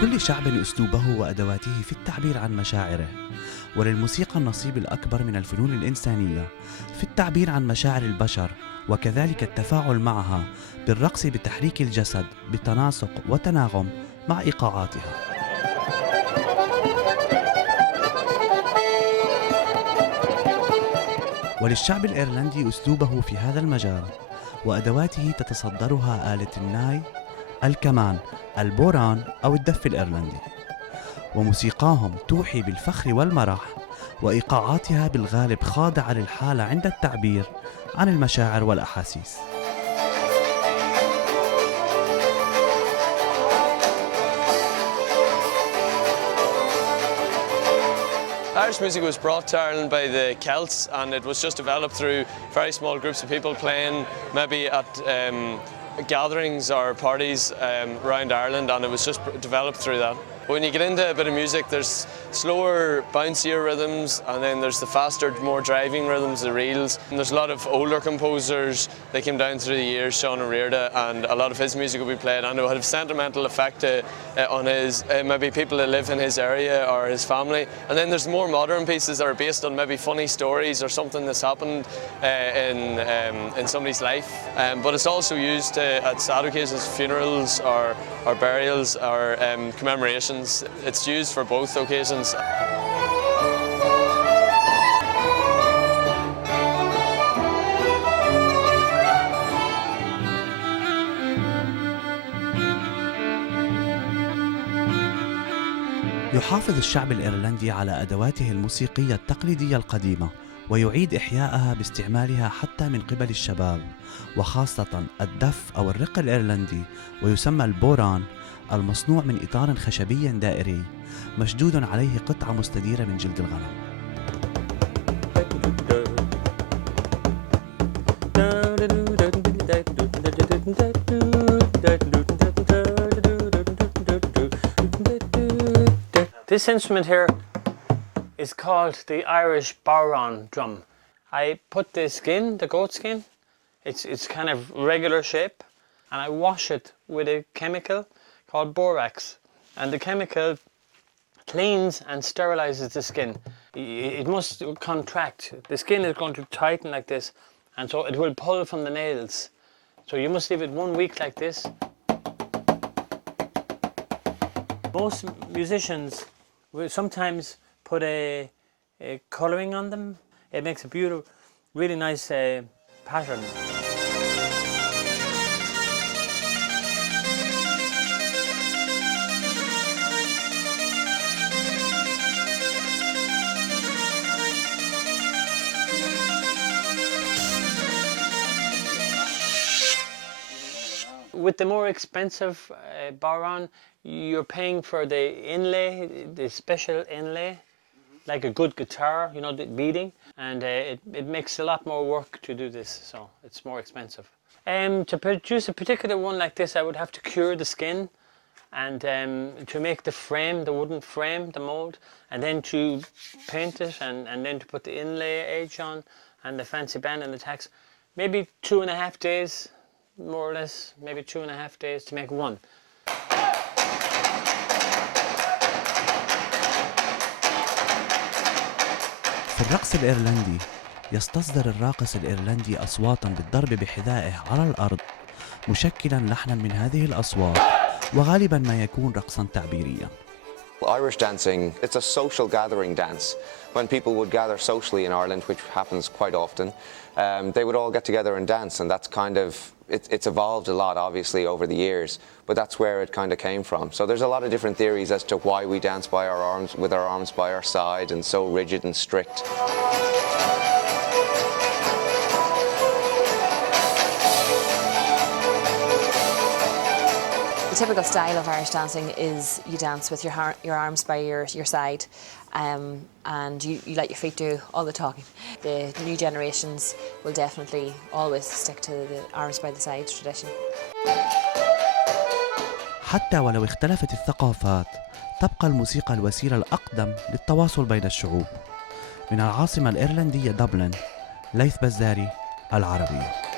لكل شعب أسلوبه وأدواته في التعبير عن مشاعره، وللموسيقى النصيب الأكبر من الفنون الإنسانية في التعبير عن مشاعر البشر، وكذلك التفاعل معها بالرقص بتحريك الجسد بتناسق وتناغم مع إيقاعاتها. وللشعب الإيرلندي أسلوبه في هذا المجال، وأدواته تتصدرها آلة الناي، الكمان، البوران أو الدف الإيرلندي، وموسيقاهم توحي بالفخر والمرح، وإيقاعاتها بالغالب خاضعة للحالة عند التعبير عن المشاعر والأحاسيس. Irish music was brought to Ireland by the Celts, and it was just developed through very small groups of people playing maybe at gatherings or parties around Ireland, and it was just developed through that. When you get into a bit of music, there's slower, bouncier rhythms, and then there's the faster, more driving rhythms, the reels. And there's a lot of older composers that came down through the years, Sean O'Riordan, and a lot of his music will be played, and it will have sentimental effect on his, maybe people that live in his area or his family. And then there's more modern pieces that are based on maybe funny stories or something that's happened in somebody's life. But it's also used at sad occasions, funerals or burials or commemorations. It's used for both occasions. يحافظ الشعب الإيرلندي على أدواته الموسيقية التقليدية القديمة، ويعيد إحيائها باستعمالها حتى من قبل الشباب، وخاصة الدف أو الرق الإيرلندي، ويسمى البوران، المصنوع من إطار خشبي دائري مشدود عليه قطعة مستديرة من جلد الغنم. This instrument here is called the Irish bodhrán drum. I put the skin, the goat skin, it's kind of regular shape, and I wash it with a chemical called borax, and the chemical cleans and sterilizes the skin. It must contract. The skin is going to tighten like this, and so it will pull from the nails. So you must leave it 1 week like this. Most musicians will sometimes put a colouring on them. It makes a beautiful, really nice pattern. With the more expensive bodhrán, you're paying for the inlay, the special inlay, like a good guitar, you know, the beating, and it makes a lot more work to do this, so it's more expensive. To produce a particular one like this, I would have to cure the skin, and to make the frame, the wooden frame, the mold, and then to paint it, and then to put the inlay edge on, and the fancy band and the tacks. Maybe 2.5 days. More or less, maybe 2.5 days to make one. في الرقص الإيرلندي يستصدر الراقص الإيرلندي أصواتاً بالضرب بحذائه على الأرض، مشكلاً لحناً من هذه الأصوات، وغالباً ما يكون رقصاً تعبيرياً. Irish dancing, it's a social gathering dance. When people would gather socially in Ireland, which happens quite often, they would all get together and dance, and that's kind of, it's evolved a lot obviously over the years, but that's where it kind of came from. So there's a lot of different theories as to why we dance by our arms, with our arms by our side and so rigid and strict. The typical style of Irish dancing is you dance with your arms by your side, and you let your feet do all the talking. The new generations will definitely always stick to the arms by the side tradition. حتى ولو اختلفت الثقافات، تبقى الموسيقى الوسيلة الأقدم للتواصل بين الشعوب. من العاصمة الإيرلندية دبلن، ليث بزاري، العربية.